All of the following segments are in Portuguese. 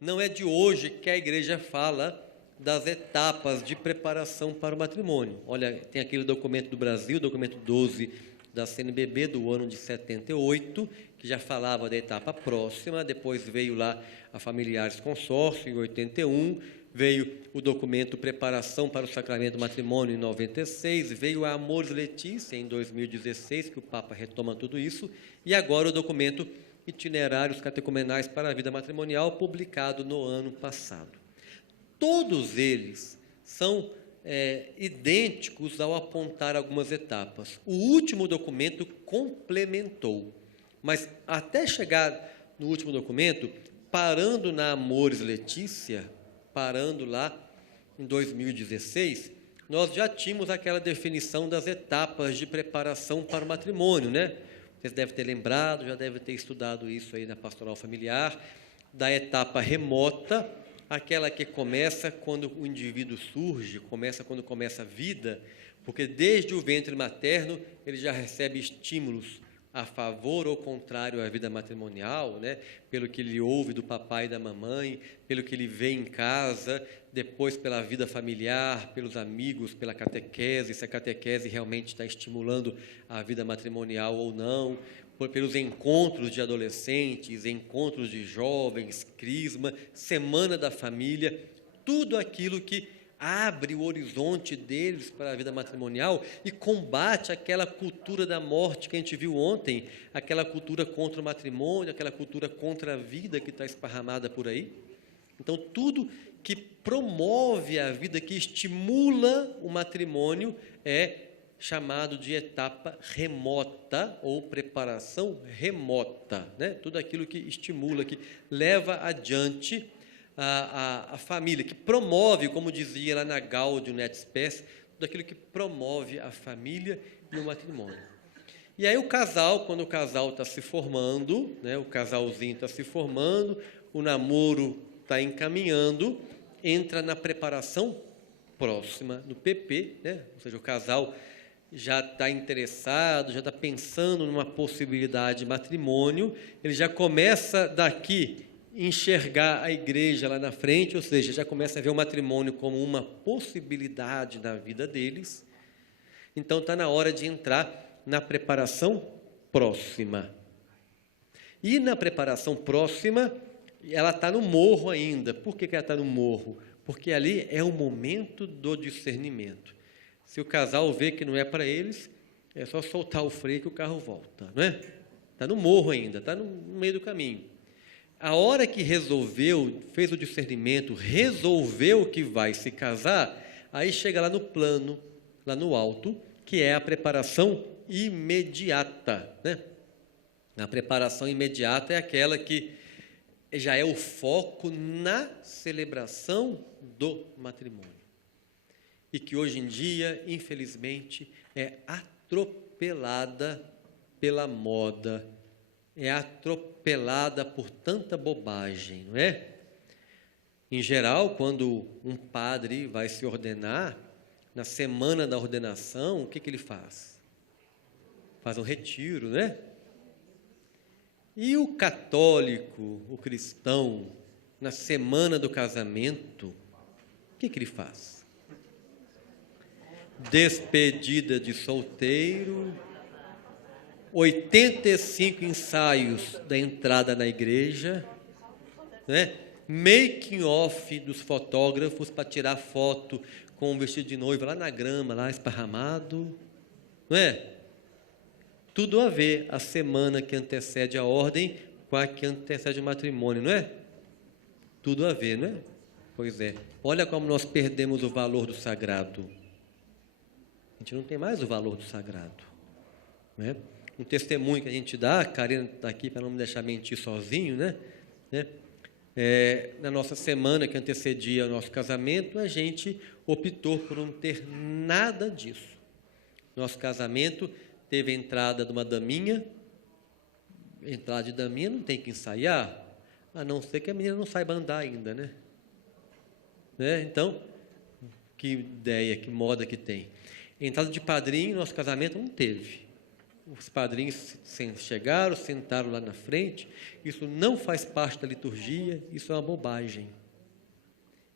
não é de hoje que a igreja fala das etapas de preparação para o matrimônio. Olha, tem aquele documento do Brasil, documento 12 da CNBB, do ano de 78, que já falava da etapa próxima. Depois veio lá a Familiares Consórcio, em 81, veio o documento Preparação para o Sacramento do Matrimônio, em 96, veio a Amoris Laetitia, em 2016, que o Papa retoma tudo isso, e agora o documento Itinerários Catecumenais para a Vida Matrimonial, publicado no ano passado. Todos eles são idênticos ao apontar algumas etapas. O último documento complementou, mas até chegar no último documento, parando na Amoris Laetitia, parando lá em 2016, nós já tínhamos aquela definição das etapas de preparação para o matrimônio, né? Vocês devem ter lembrado, já devem ter estudado isso aí na pastoral familiar, da etapa remota, aquela que começa quando o indivíduo surge, começa quando começa a vida, porque desde o ventre materno ele já recebe estímulos a favor ou contrário à vida matrimonial, né? Pelo que ele ouve do papai e da mamãe, pelo que ele vê em casa, depois pela vida familiar, pelos amigos, pela catequese, se a catequese realmente está estimulando a vida matrimonial ou não, pelos encontros de adolescentes, encontros de jovens, crisma, semana da família, tudo aquilo que abre o horizonte deles para a vida matrimonial e combate aquela cultura da morte que a gente viu ontem, aquela cultura contra o matrimônio, aquela cultura contra a vida que está esparramada por aí. Então, tudo que promove a vida, que estimula o matrimônio, é chamado de etapa remota ou preparação remota, né? Tudo aquilo que estimula, que leva adiante a família, que promove, como dizia lá na Gaudium et Spes, tudo aquilo que promove a família e o matrimônio. E aí o casal, quando o casal está se formando, né, o casalzinho está se formando, o namoro está encaminhando, entra na preparação próxima, no PP, né? Ou seja, o casal já está interessado, já está pensando numa possibilidade de matrimônio, ele já começa daqui enxergar a igreja lá na frente, ou seja, já começa a ver o matrimônio como uma possibilidade na vida deles. Então, está na hora de entrar na preparação próxima. E na preparação próxima, ela está no morro ainda. Por que ela está no morro? Porque ali é o momento do discernimento. Se o casal vê que não é para eles, é só soltar o freio que o carro volta, não é? Está no morro ainda, está no meio do caminho. A hora que resolveu, fez o discernimento, resolveu que vai se casar, aí chega lá no plano, lá no alto, que é a preparação imediata, né? A preparação imediata é aquela que já é o foco na celebração do matrimônio. E que hoje em dia, infelizmente, é atropelada pela moda, é atropelada por tanta bobagem, não é? Em geral, quando um padre vai se ordenar, na semana da ordenação, o que ele faz? Faz um retiro, né? E o católico, o cristão, na semana do casamento, o que ele faz? Despedida de solteiro, 85 ensaios da entrada na igreja, né? Making off dos fotógrafos para tirar foto com o vestido de noiva lá na grama, lá esparramado, não é? Tudo a ver a semana que antecede a ordem com a que antecede o matrimônio, não é? Tudo a ver, não é? Pois é. Olha como nós perdemos o valor do sagrado. A gente não tem mais o valor do sagrado, não é? Um testemunho que a gente dá, a Karina está aqui para não me deixar mentir sozinho, né? Na nossa semana que antecedia o nosso casamento, a gente optou por não ter nada disso. Nosso casamento teve a entrada de uma daminha. Entrada de daminha não tem que ensaiar, a não ser que a menina não saiba andar ainda, né? Então, que ideia, que moda que tem. Entrada de padrinho, nosso casamento não teve. os padrinhos chegaram, sentaram lá na frente. Isso não faz parte da liturgia, isso é uma bobagem.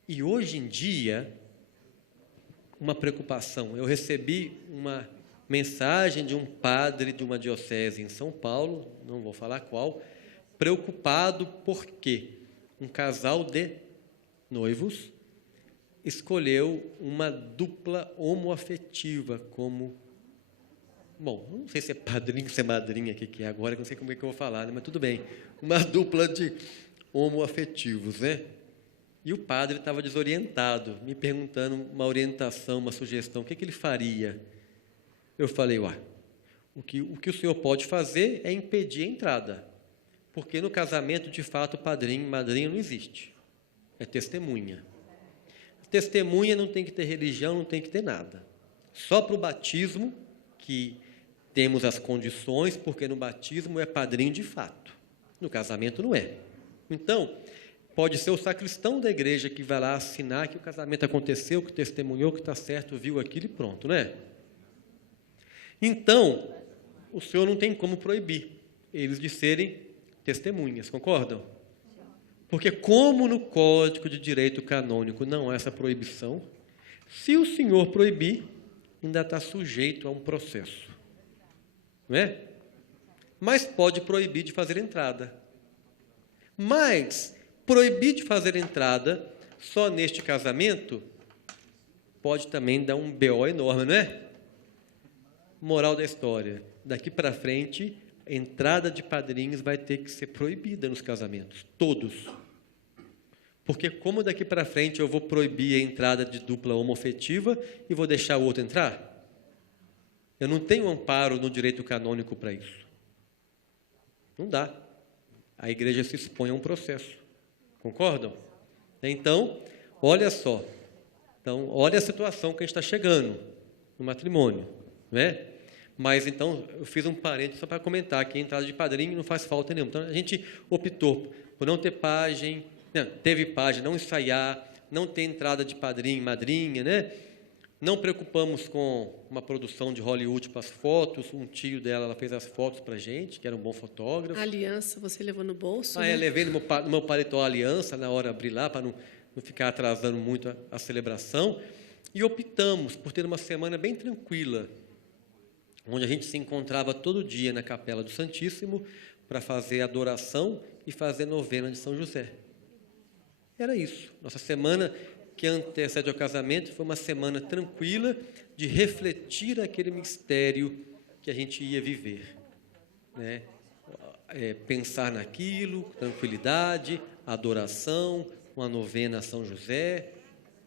E hoje em dia, uma preocupação. Eu recebi uma mensagem de um padre de uma diocese em São Paulo, não vou falar qual, preocupado porque um casal de noivos escolheu uma dupla homoafetiva como... Bom, não sei se é padrinho, se é madrinha, o que é agora, que não sei como é que eu vou falar, né? Mas tudo bem. Uma dupla de homoafetivos, né? E o padre estava desorientado, me perguntando uma orientação, uma sugestão, o que ele faria? Eu falei, o que o senhor pode fazer é impedir a entrada, porque no casamento, de fato, padrinho e madrinha não existe, é testemunha. Testemunha não tem que ter religião, não tem que ter nada. Só para o batismo, que temos as condições, porque no batismo é padrinho de fato, no casamento não é. Então, pode ser o sacristão da igreja que vai lá assinar que o casamento aconteceu, que testemunhou, que está certo, viu aquilo e pronto, né? Então, o senhor não tem como proibir eles de serem testemunhas, concordam? Porque como no Código de Direito Canônico não há essa proibição, se o senhor proibir, ainda está sujeito a um processo, não é? Mas pode proibir de fazer entrada. Mas proibir de fazer entrada só neste casamento pode também dar um BO enorme, não é? Moral da história, daqui para frente, a entrada de padrinhos vai ter que ser proibida nos casamentos, todos. Porque como daqui para frente eu vou proibir a entrada de dupla homoafetiva e vou deixar o outro entrar? Eu não tenho amparo no direito canônico para isso. Não dá. A igreja se expõe a um processo. Concordam? Então, olha só. Então, olha a situação que a gente está chegando no matrimônio, não é? Mas, então, eu fiz um parênteses só para comentar que a entrada de padrinho não faz falta nenhuma. Então, a gente optou por não ter pajem, teve pajem, não ensaiar, não ter entrada de padrinho e madrinha, né? Não preocupamos com uma produção de Hollywood para as fotos. Um tio dela, ela fez as fotos para a gente, que era um bom fotógrafo. A aliança você levou no bolso? Né? Eu levei no meu paletó a aliança na hora de abrir lá, para não ficar atrasando muito a celebração. E optamos por ter uma semana bem tranquila, onde a gente se encontrava todo dia na Capela do Santíssimo para fazer adoração e fazer novena de São José. Era isso. Nossa semana que antecede ao casamento foi uma semana tranquila de refletir aquele mistério que a gente ia viver, né? Pensar naquilo, tranquilidade, adoração, uma novena a São José.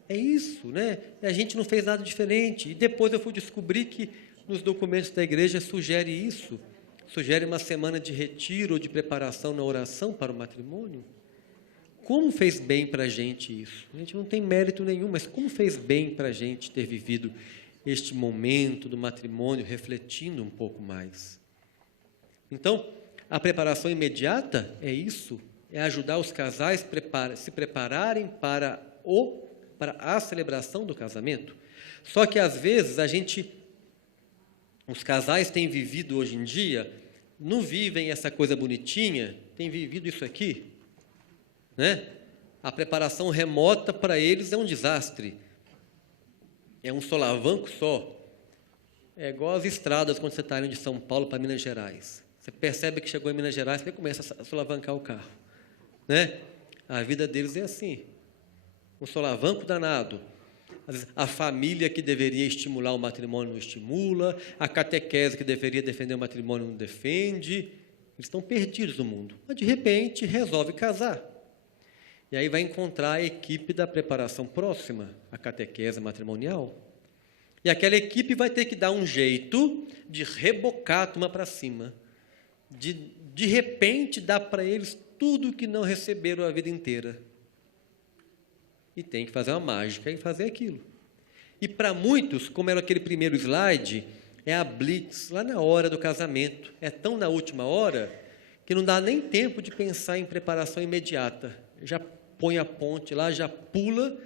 É isso, né? E a gente não fez nada diferente. E depois eu fui descobrir que nos documentos da igreja sugere isso, sugere uma semana de retiro ou de preparação na oração para o matrimônio. Como fez bem para a gente isso? A gente não tem mérito nenhum, mas como fez bem para a gente ter vivido este momento do matrimônio, refletindo um pouco mais. Então, a preparação imediata é isso, é ajudar os casais a se prepararem para a celebração do casamento. Só que, às vezes, os casais têm vivido hoje em dia, não vivem essa coisa bonitinha, têm vivido isso aqui, né? A preparação remota para eles é um desastre. É um solavanco só. É igual as estradas quando você está indo de São Paulo para Minas Gerais. Você percebe que chegou em Minas Gerais, você começa a solavancar o carro, né? A vida deles é assim. Um solavanco danado. A família que deveria estimular o matrimônio não estimula, a catequese que deveria defender o matrimônio não defende. Eles estão perdidos no mundo. Mas, de repente, resolve casar. E aí vai encontrar a equipe da preparação próxima, a catequese matrimonial. E aquela equipe vai ter que dar um jeito de rebocar a turma para cima. De repente, dar para eles tudo que não receberam a vida inteira. E tem que fazer uma mágica e fazer aquilo. E para muitos, como era aquele primeiro slide, é a blitz, lá na hora do casamento. É tão na última hora que não dá nem tempo de pensar em preparação imediata. Já põe a ponte lá, já pula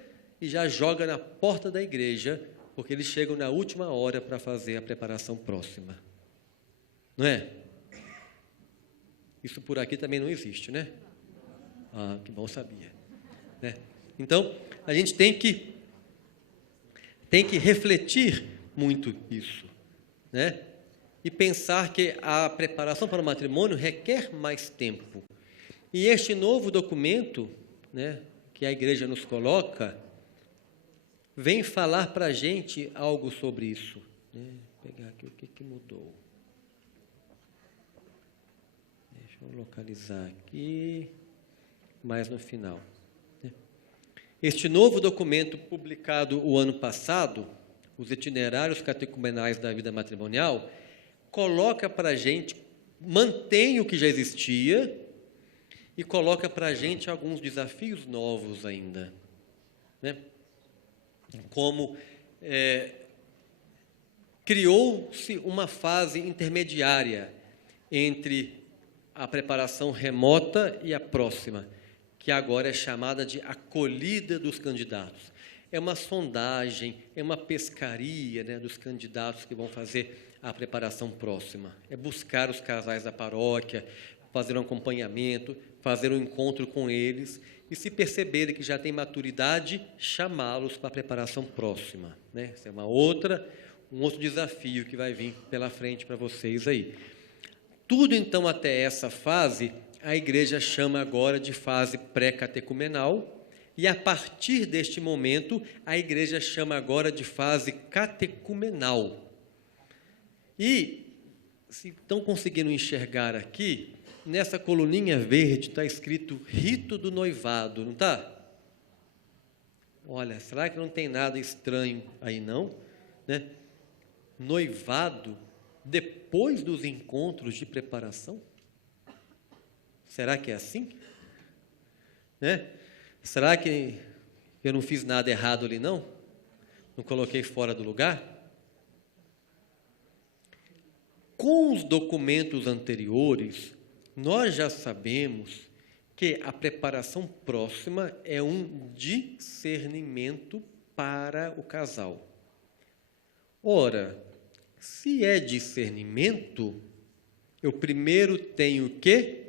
e já joga na porta da igreja, porque eles chegam na última hora para fazer a preparação próxima. Não é? Isso por aqui também não existe, né? Ah, que bom, sabia. Né? Então, a gente tem que refletir muito isso, né? E pensar que a preparação para o matrimônio requer mais tempo. E este novo documento, né, que a igreja nos coloca, vem falar para a gente algo sobre isso. Né? Vou pegar aqui o que mudou. Deixa eu localizar aqui, mais no final. Este novo documento, publicado o ano passado, os itinerários catecumenais da vida matrimonial, coloca para a gente, mantém o que já existia e coloca para a gente alguns desafios novos ainda. Né? Como criou-se uma fase intermediária entre a preparação remota e a próxima, que agora é chamada de acolhida dos candidatos. É uma sondagem, é uma pescaria, né, dos candidatos que vão fazer a preparação próxima. É buscar os casais da paróquia, fazer um acompanhamento, fazer um encontro com eles e, se perceberem que já têm maturidade, chamá-los para a preparação próxima. Né? Esse é um outro desafio que vai vir pela frente para vocês aí. Tudo, então, até essa fase, a igreja chama agora de fase pré-catecumenal, e a partir deste momento, a igreja chama agora de fase catecumenal. E, se estão conseguindo enxergar aqui, nessa coluninha verde está escrito rito do noivado, não está? Olha, será que não tem nada estranho aí, não? Né? Noivado depois dos encontros de preparação? Será que é assim? Né? Será que eu não fiz nada errado ali, não? Não coloquei fora do lugar? Com os documentos anteriores, nós já sabemos que a preparação próxima é um discernimento para o casal. Ora, se é discernimento, eu primeiro tenho que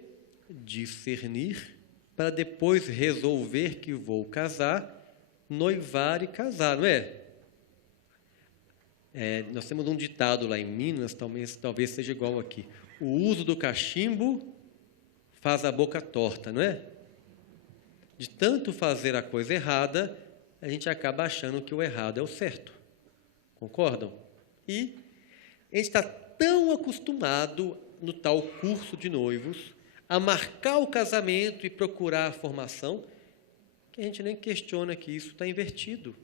discernir para depois resolver que vou casar, noivar e casar, não é? Nós temos um ditado lá em Minas, talvez seja igual aqui. O uso do cachimbo faz a boca torta, não é? De tanto fazer a coisa errada, a gente acaba achando que o errado é o certo. Concordam? E a gente está tão acostumado no tal curso de noivos a marcar o casamento e procurar a formação, que a gente nem questiona que isso está invertido.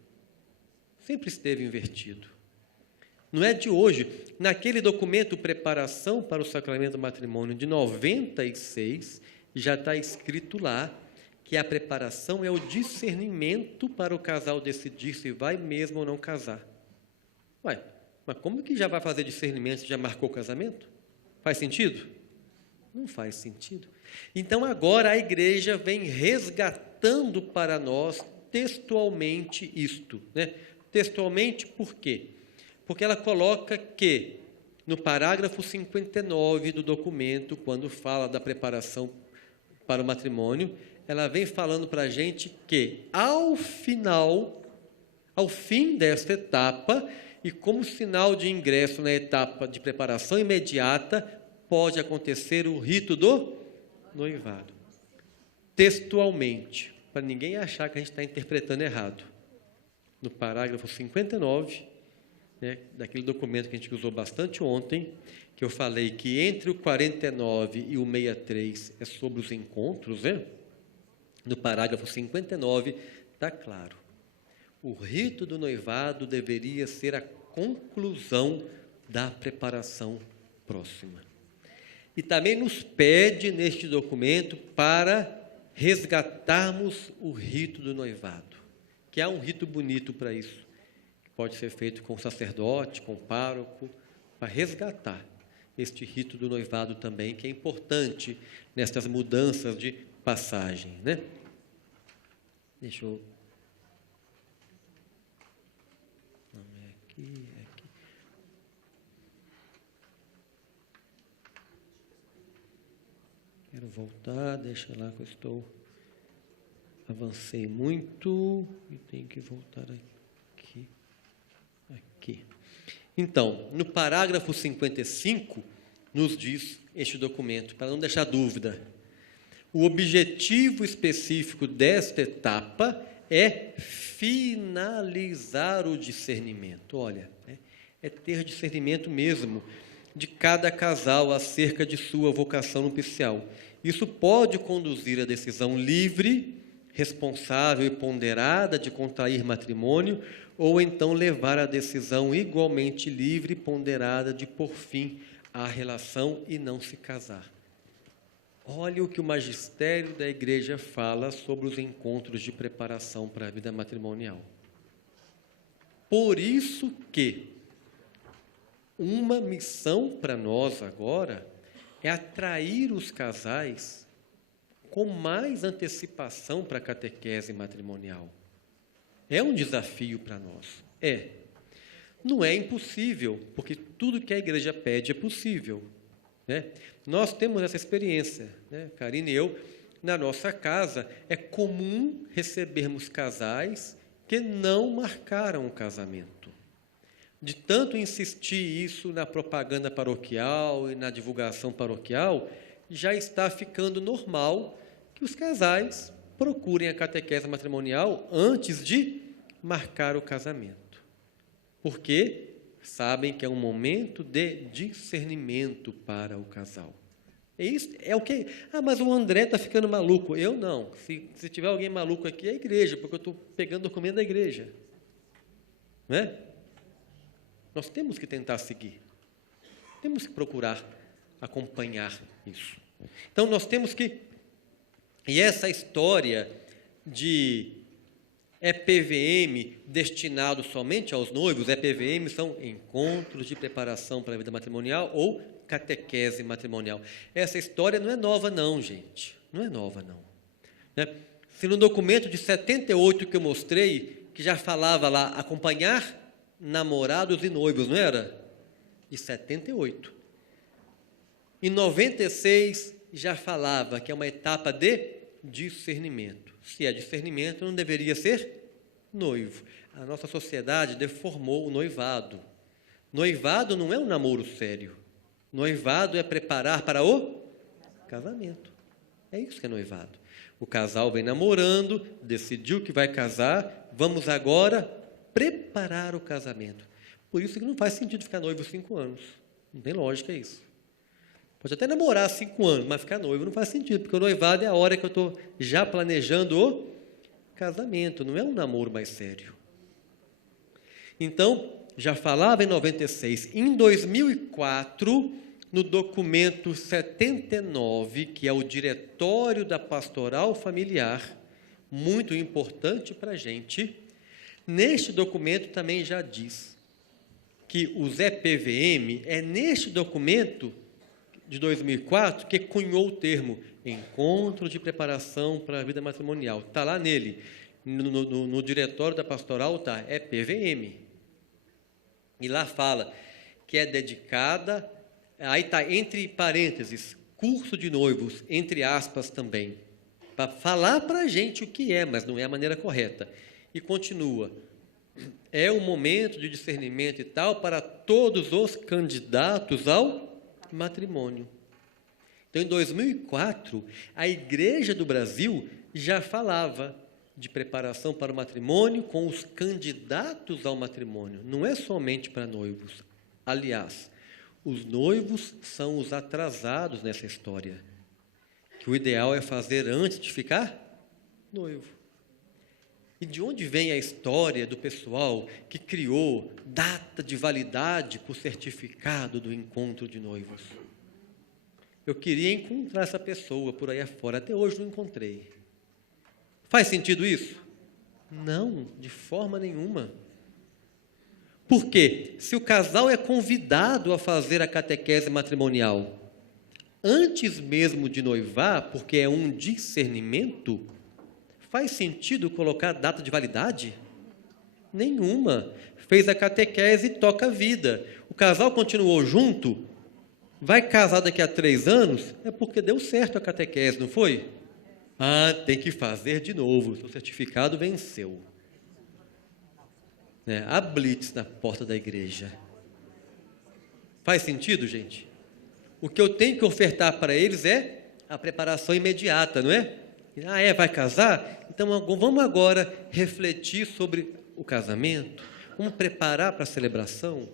Sempre esteve invertido. Não é de hoje. Naquele documento Preparação para o Sacramento do Matrimônio de 96, já está escrito lá que a preparação é o discernimento para o casal decidir se vai mesmo ou não casar. Ué, mas como que já vai fazer discernimento se já marcou o casamento? Faz sentido? Não faz sentido. Então, agora a igreja vem resgatando para nós textualmente isto. Né? Textualmente, por quê? Porque ela coloca que, no parágrafo 59 do documento, quando fala da preparação para o matrimônio, ela vem falando para a gente que, ao fim desta etapa, e como sinal de ingresso na etapa de preparação imediata, pode acontecer o rito do noivado. Textualmente, para ninguém achar que a gente está interpretando errado. No parágrafo 59, né, daquele documento que a gente usou bastante ontem, que eu falei que entre o 49 e o 63 é sobre os encontros, né? No parágrafo 59 está claro. O rito do noivado deveria ser a conclusão da preparação próxima. E também nos pede neste documento para resgatarmos o rito do noivado, que há um rito bonito para isso, que pode ser feito com o sacerdote, com o pároco, para resgatar este rito do noivado também, que é importante nestas mudanças de passagem, né? Deixa eu... Não, é aqui, é aqui. Quero voltar, deixa lá que eu estou... Avancei muito e tenho que voltar aqui. Aqui. Então, no parágrafo 55, nos diz este documento, para não deixar dúvida. O objetivo específico desta etapa é finalizar o discernimento. Olha, é ter discernimento mesmo de cada casal acerca de sua vocação nupcial. Isso pode conduzir à decisão livre, responsável e ponderada de contrair matrimônio, ou então levar à decisão igualmente livre e ponderada de pôr fim à relação e não se casar. Olha o que o magistério da Igreja fala sobre os encontros de preparação para a vida matrimonial. Por isso que uma missão para nós agora é atrair os casais com mais antecipação para a catequese matrimonial. É um desafio para nós. Não é impossível, porque tudo que a igreja pede é possível, né? Nós temos essa experiência, né? Karine e eu, na nossa casa, é comum recebermos casais que não marcaram o casamento. De tanto insistir isso na propaganda paroquial e na divulgação paroquial, já está ficando normal que os casais procurem a catequese matrimonial antes de marcar o casamento. Porque sabem que é um momento de discernimento para o casal. É o que... mas o André está ficando maluco. Eu não. Se tiver alguém maluco aqui, é a igreja, porque eu estou pegando o documento da igreja. Não é? Nós temos que tentar seguir. Temos que procurar acompanhar isso. Então, nós temos que... E essa história de EPVM destinado somente aos noivos, EPVM são encontros de preparação para a vida matrimonial ou catequese matrimonial. Essa história não é nova não, gente. Não é nova não. Né? Se no documento de 78 que eu mostrei, que já falava lá, acompanhar namorados e noivos, não era? De 78. Em 96 já falava que é uma etapa de discernimento. Se é discernimento, não deveria ser noivo. A nossa sociedade deformou o noivado. Noivado não é um namoro sério. Noivado é preparar para o casamento. É isso que é noivado. O casal vem namorando, decidiu que vai casar, vamos agora preparar o casamento. Por isso que não faz sentido ficar noivo 5 anos. Não tem lógica isso. Pode até namorar 5 anos, mas ficar noivo não faz sentido, porque o noivado é a hora que eu estou já planejando o casamento, não é um namoro mais sério. Então, já falava em 96. Em 2004, no documento 79, que é o Diretório da Pastoral Familiar, muito importante para a gente, neste documento também já diz que os EPVM, é neste documento de 2004 que cunhou o termo Encontro de Preparação para a Vida Matrimonial. Está lá nele, no Diretório da Pastoral está, EPVM. E lá fala que é dedicada, aí está entre parênteses, curso de noivos, entre aspas também, para falar para a gente o que é, mas não é a maneira correta. E continua, é um momento de discernimento e tal para todos os candidatos ao matrimônio. Então, em 2004, a Igreja do Brasil já falava de preparação para o matrimônio com os candidatos ao matrimônio. Não é somente para noivos. Aliás, os noivos são os atrasados nessa história, que o ideal é fazer antes de ficar noivo. E de onde vem a história do pessoal que criou data de validade por certificado do encontro de noivos? Eu queria encontrar essa pessoa por aí afora, até hoje não encontrei. Faz sentido isso? Não, de forma nenhuma. Por quê? Se o casal é convidado a fazer a catequese matrimonial antes mesmo de noivar, porque é um discernimento, faz sentido colocar data de validade? Nenhuma. Fez a catequese e toca a vida. O casal continuou junto? Vai casar daqui a 3 anos? É porque deu certo a catequese, não foi? Ah, tem que fazer de novo. Seu certificado venceu. A blitz na porta da igreja. Faz sentido, gente? O que eu tenho que ofertar para eles é a preparação imediata, não é? Ah, vai casar? Então vamos agora refletir sobre o casamento. Vamos preparar para a celebração.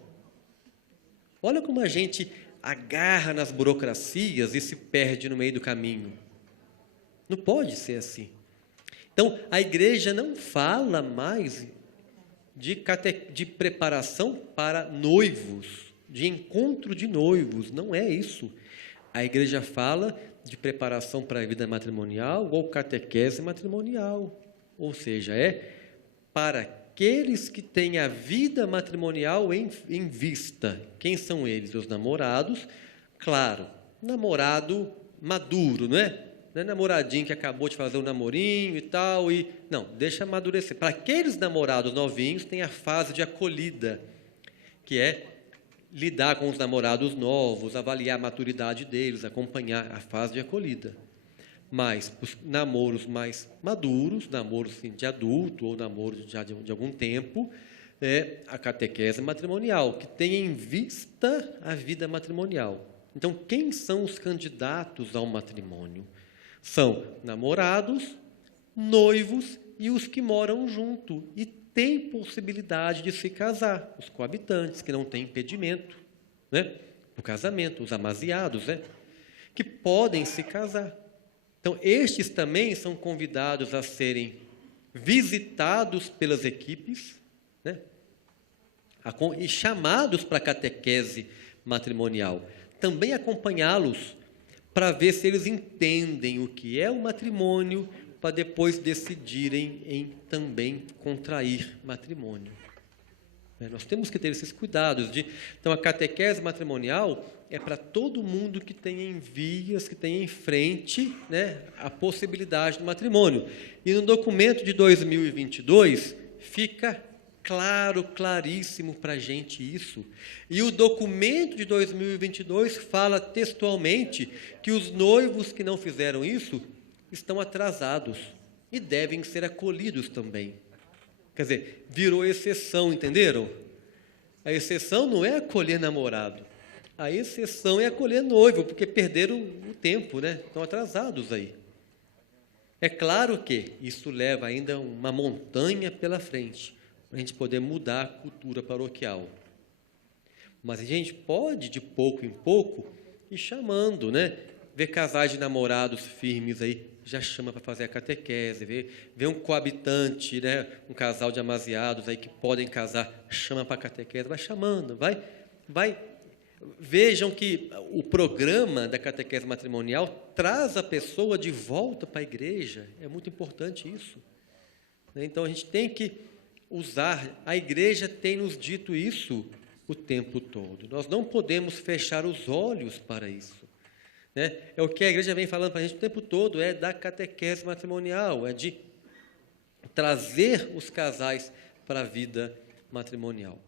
Olha como a gente agarra nas burocracias e se perde no meio do caminho. Não pode ser assim. Então, a igreja não fala mais de preparação para noivos, de encontro de noivos. Não é isso. A igreja fala de preparação para a vida matrimonial ou catequese matrimonial. Ou seja, é para aqueles que têm a vida matrimonial em vista. Quem são eles? Os namorados. Claro, namorado maduro, não é? Não é namoradinho que acabou de fazer um namorinho e tal. Não, deixa amadurecer. Para aqueles namorados novinhos, tem a fase de acolhida, que é lidar com os namorados novos, avaliar a maturidade deles, acompanhar a fase de acolhida. Mas os namoros mais maduros, namoros assim, de adulto ou namoros já de algum tempo, é a catequese matrimonial, que tem em vista a vida matrimonial. Então, quem são os candidatos ao matrimônio? São namorados, noivos e os que moram junto e têm possibilidade de se casar, os coabitantes, que não têm impedimento, o casamento, os amaziados, que podem se casar. Então, estes também são convidados a serem visitados pelas equipes, e chamados para a catequese matrimonial. Também acompanhá-los para ver se eles entendem o que é o matrimônio, para depois decidirem em também contrair matrimônio. Nós temos que ter esses cuidados. Então, a catequese matrimonial é para todo mundo que tem em vias, que tem em frente a possibilidade do matrimônio. E no documento de 2022 fica claro, claríssimo para a gente isso. E o documento de 2022 fala textualmente que os noivos que não fizeram isso estão atrasados e devem ser acolhidos também. Quer dizer, virou exceção, entenderam? A exceção não é acolher namorado. A exceção é acolher noivo, porque perderam o tempo, Estão atrasados aí. É claro que isso leva ainda uma montanha pela frente, para a gente poder mudar a cultura paroquial. Mas a gente pode, de pouco em pouco, ir chamando, Ver casais de namorados firmes aí, já chama para fazer a catequese, ver um coabitante, um casal de amaziados aí que podem casar, chama para a catequese, vai chamando, vai. Vejam que o programa da catequese matrimonial traz a pessoa de volta para a igreja, é muito importante isso. Então, a gente tem que usar, a igreja tem nos dito isso o tempo todo, nós não podemos fechar os olhos para isso. É o que a igreja vem falando para a gente o tempo todo, é da catequese matrimonial, é de trazer os casais para a vida matrimonial.